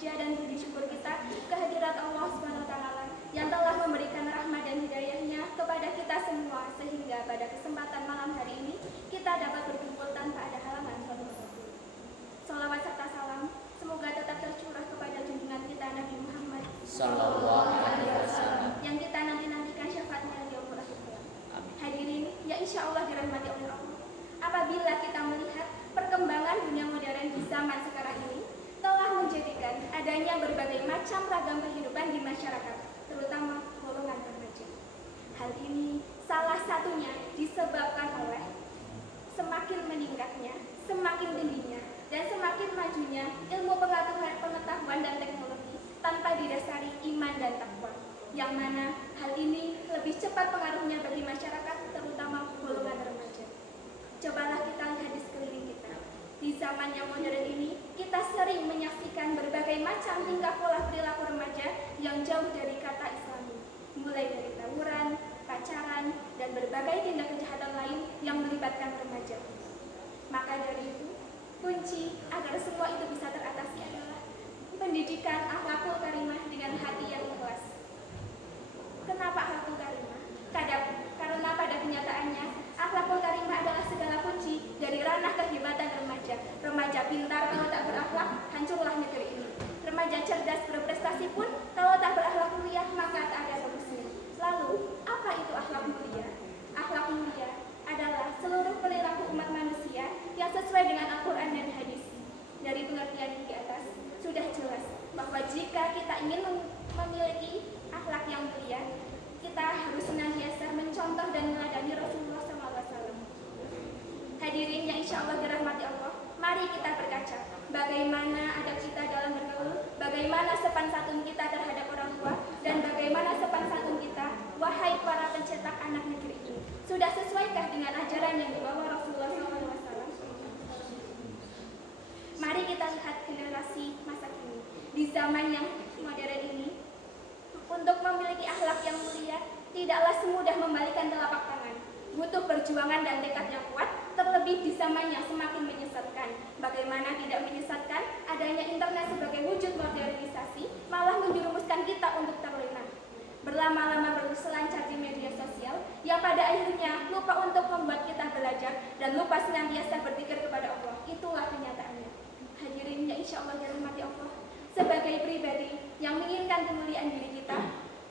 puja dan puji syukur kita kehadirat Allah SWT yang telah memberikan rahmat dan hidayahnya kepada kita semua, sehingga pada kesempatan malam hari ini kita dapat berkumpul tanpa ada halangan. Salawat serta salam semoga tetap tercurah kepada junjungan kita Nabi Muhammad Sallallahu Alaihi Wasallam yang kita nanti-nantikan syafaatnya di yaumul akhir. Hadirin yang insya Allah dirahmati oleh Allah, apabila kita melihat perkembangan dunia modern di zaman sekarang ini telah menjadikan adanya berbagai macam ragam kehidupan di masyarakat, terutama golongan remaja. Hal ini salah satunya disebabkan oleh semakin meningkatnya, semakin tingginya, dan semakin majunya ilmu pengetahuan dan teknologi tanpa didasari iman dan takwa, yang mana hal ini lebih cepat pengaruhnya bagi masyarakat, terutama golongan remaja. Cobalah kita lihat di sekeliling kita. Di zaman yang modern ini, kita sering menyaksikan berbagai macam tingkah pola perilaku remaja yang jauh dari kata Islami, mulai dari tawuran, pacaran, dan berbagai tindak kejahatan lain yang melibatkan remaja. Maka dari itu, kunci agar semua itu bisa teratasi adalah pendidikan akhlakul karimah dengan hati yang ikhlas. Kenapa akhlakul karimah? Karena pada kenyataannya, akhlakul karimah adalah segala kunci dari ranah kehebatan remaja. Remaja pintar kalau tak berakhlak, hancurlah negeri ini. Remaja cerdas berprestasi pun kalau tak berakhlak mulia, maka tak ada bagusnya. Lalu, apa itu akhlak mulia? Akhlak mulia adalah seluruh perilaku umat manusia yang sesuai dengan Al-Quran dan hadis. Dari pengertian di atas, sudah jelas bahwa jika kita ingin memiliki akhlak yang mulia, kita harus senantiasa mencontoh dan meladani Rasulullah SAW. Hadirin yang insya Allah dirahmati Allah, mari kita berkaca bagaimana adab kita dalam bergaul, bagaimana sopan santun kita terhadap orang tua, dan bagaimana sopan santun kita, wahai para pencetak anak negeri ini. Sudah sesuaikah dengan ajaran yang dibawa Rasulullah SAW? Mari kita lihat generasi masa kini. Di zaman yang modern ini, untuk memiliki akhlak yang mulia, tidaklah semudah membalikan telapak tangan. Butuh perjuangan dan tekad yang kuat, terlebih di zaman yang semakin menyesatkan. Bagaimana tidak menyesatkan, adanya internet sebagai wujud modernisasi malah menjerumuskan kita untuk terlena. Berlama-lama berselancar di media sosial, yang pada akhirnya lupa untuk membuat kita belajar dan lupa senantiasa berpikir kepada Allah. Itulah kenyataannya. Hadirin yang insya Allah dirahmati Allah, sebagai pribadi yang menginginkan kemuliaan diri kita,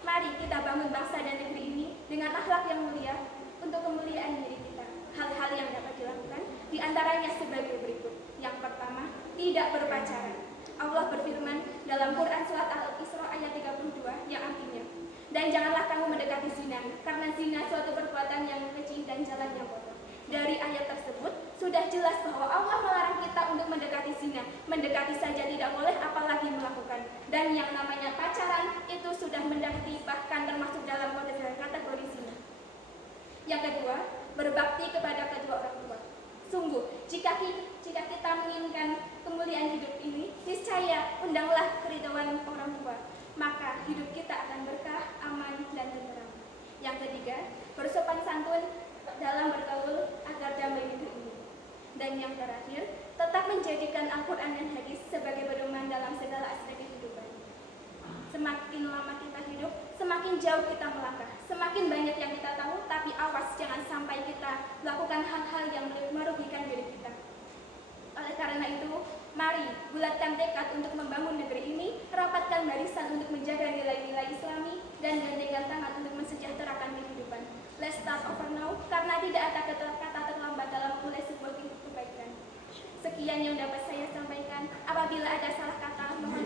mari kita bangun bangsa dan negeri ini dengan akhlak yang mulia untuk kemuliaan diri kita. Hal-hal yang dapat dilakukan diantaranya sebagai berikut. Yang pertama, tidak berpacaran. Allah berfirman dalam Quran surat Al-Isra ayat 32 yang artinya, dan janganlah kamu mendekati zina, karena zina suatu perbuatan yang keji dan jalan yang kotor. Dari ayat tersebut sudah jelas bahwa Allah melarang kita untuk mendekati zina. Mendekati saja tidak boleh, apalagi melakukan. Dan yang namanya pacaran itu sudah mendekati, bahkan termasuk dalam kategori zina. Yang kedua, berbakti kepada kedua orang tua. Sungguh, jika kita menginginkan kemuliaan hidup ini, niscaya undanglah keridhaan orang tua. Maka hidup kita akan berkah, aman, dan tenteram. Yang ketiga, bersopan santun dalam bergaul agar damai negeri ini. Dan yang terakhir, tetap menjadikan Al-Quran dan hadis sebagai pedoman dalam segala aspek kehidupan. Semakin lama kita hidup, semakin jauh kita melangkah. Semakin banyak yang kita tahu, tapi awas jangan sampai kita lakukan hal-hal yang merugikan diri kita. Oleh karena itu, mari bulatkan tekad untuk membangun negeri ini, rapatkan barisan untuk menjaga nilai-nilai Islami, dan gandengan tangan untuk mensejahterakan kehidupan. Let's start over now, karena tidak ada kata terlambat dalam memulai sebuah kebaikan. Sekian yang dapat saya sampaikan. Apabila ada salah kata, mohon